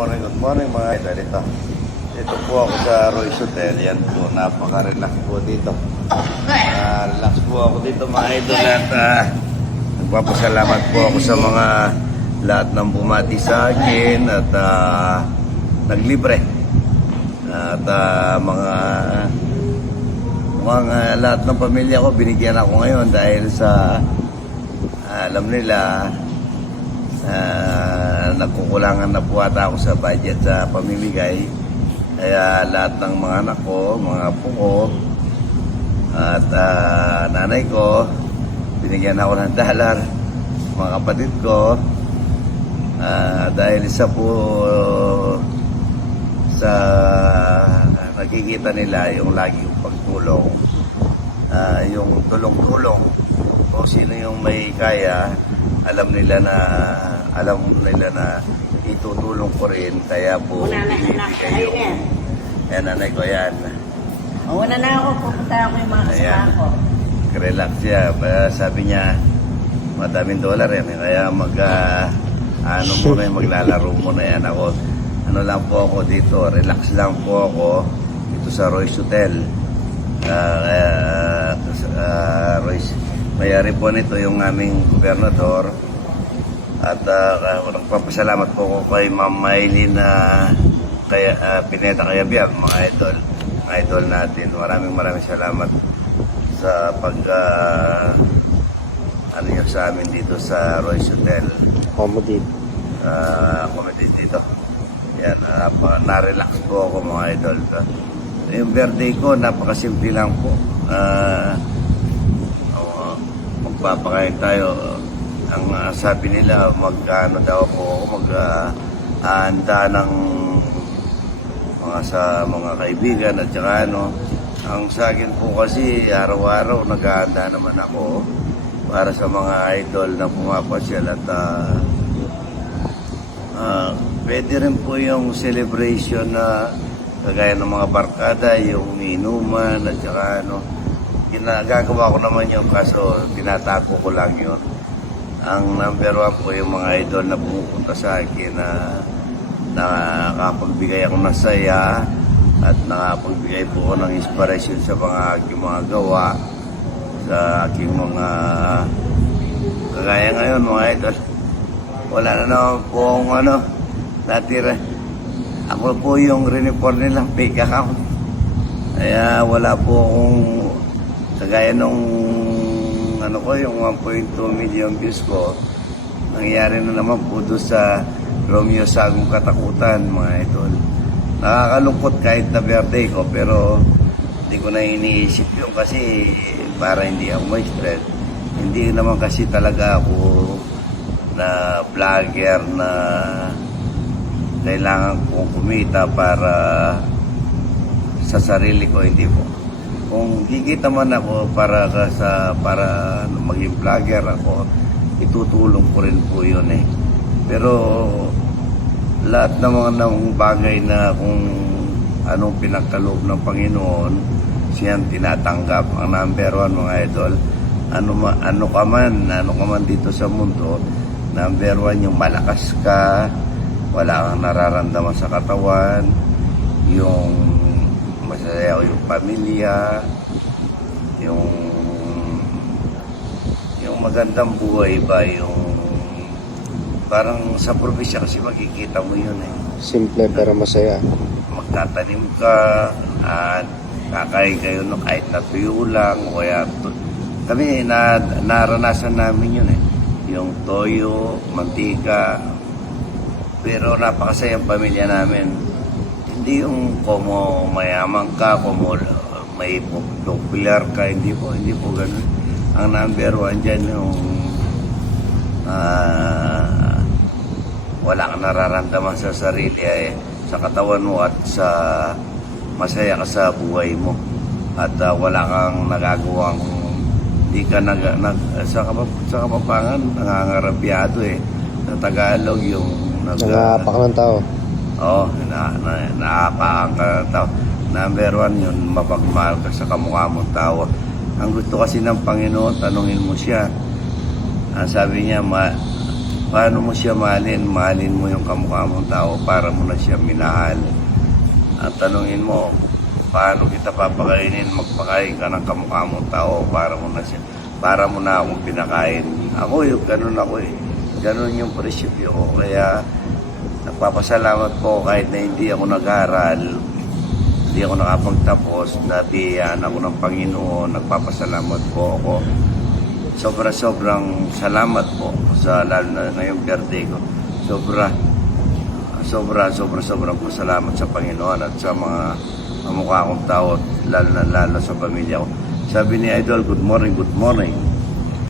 morning, good morning mga idol. Ito, ito po ako sa Royce Hotel. Yan po, napaka-relax po dito. Ah, relax po ako dito mga idol at ah, nagpapasalamat po ako sa mga lahat ng bumati sa akin at ah, naglibre. At ah, mga mga lahat ng pamilya ko binigyan ako ngayon dahil sa ah, alam nila Ah, nagkukulangan na po ata ako sa budget sa pamimigay. Kaya lahat ng mga anak ko, mga apo ko, at ah, nanay ko, binigyan ako ng dollar. Mga kapatid ko, ah, dahil isa po sa nakikita nila yung lagi yung pagtulong, ah, yung tulong-tulong, kung sino yung may kaya, alam nila na alam nila na itutulong ko rin kaya po binibigay Ayun yung yan. nanay ko yan Una na ako, pupunta ako yung mga kasama ko. relax siya. Sabi niya madaming dollar yan. Kaya mag ah, ano muna yung maglalaro muna yan. Ako ano lang po ako dito relax lang po ako dito sa Royce Hotel. Ah, kaya ah, Royce mayari po nito yung aming gobernador at uh, nagpapasalamat po ko kay Ma'am Maylin na kaya ah, Pineda Kayabyab mga idol mga idol natin maraming maraming salamat sa pag ah, ano yun sa amin dito sa Royce Hotel Comedy. uh, comedy dito. Yan, uh, na-relax po ako mga idol. Yung birthday ko, napakasimple lang po. Uh, uh, magpapakain tayo. Ang uh, sabi nila, mag-ano daw po mag-aanda ng mga sa mga kaibigan at saka ano. Ang sa akin po kasi, araw-araw nag-aanda naman ako para sa mga idol na pumapasyal at ah, Ah, pwede rin po yung celebration na kagaya ng mga barkada, yung inuman at saka ano. Ginagagawa ko naman yung kaso tinatago ko lang yun. Ang number one po yung mga idol na pumupunta sa akin na nakakapagbigay ako ng saya at nakapagbigay po ako ng inspiration sa mga aking mga gawa sa aking mga kagaya ngayon mga idol wala na naman po akong ano, natira. Ako po yung rinifor nilang fake account. Kaya wala po akong, kagaya nung, ano ko, yung 1.2 million views ko, nangyari na naman po doon sa Romeo Sagong Katakutan, mga idol. Nakakalungkot kahit na birthday ko, pero hindi ko na iniisip yun kasi para hindi ako may stress. Hindi naman kasi talaga ako na vlogger na kailangan kong kumita para sa sarili ko hindi po kung kikita man ako para sa para maging vlogger ako itutulong ko rin po yun eh. Pero lahat ng mga ng bagay na kung anong pinagkaloob ng Panginoon siyang tinatanggap ang number one mga idol. Ano, ma, ano ka man ano ka man dito sa mundo Number one, yung malakas ka, wala kang nararamdaman sa katawan, yung masaya yung pamilya, yung yung magandang buhay ba, yung parang sa probinsya kasi makikita mo yun eh. Simple pero masaya. Magtatanim ka at kakain kayo no, kahit na tuyo lang o kaya kami na, naranasan namin yun eh yung toyo, mantika. Pero napakasayang pamilya namin. Hindi yung como mayaman ka, como may popular ka, hindi po, hindi po ganun. Ang number one dyan yung ah, wala kang nararamdaman sa sarili ay sa katawan mo at sa masaya ka sa buhay mo at ah, wala kang nagagawang di ka nag, nag sa, kapap, sa kapapangan nangangarabyado eh sa Tagalog yung nag Nangapak ng tao. Oo, na, na, naapaan ka tao. Number one yun, mapagmahal ka sa kamukha mong tao. Ang gusto kasi ng Panginoon, tanungin mo siya. Ang sabi niya, ma, paano mo siya mahalin? Mahalin mo yung kamukha mong tao para mo na siya minahal. At tanungin mo, paano kita papakainin? Magpakain ka ng kamukha mong tao para mo na siya, para mo na akong pinakain. Ako yung ganun ako eh. Ganun yung prinsipyo ko. Kaya nagpapasalamat po kahit na hindi ako nag-aral, hindi ako nakapagtapos, nabiyaan ako ng Panginoon, nagpapasalamat po ako. Sobra-sobrang salamat po sa lalo na ngayong birthday ko. Sobra, sobra, sobra, sobrang po salamat sa Panginoon at sa mga kamukha kong tao, lalo na lalo sa pamilya ko. Sabi ni Idol, good morning, good morning.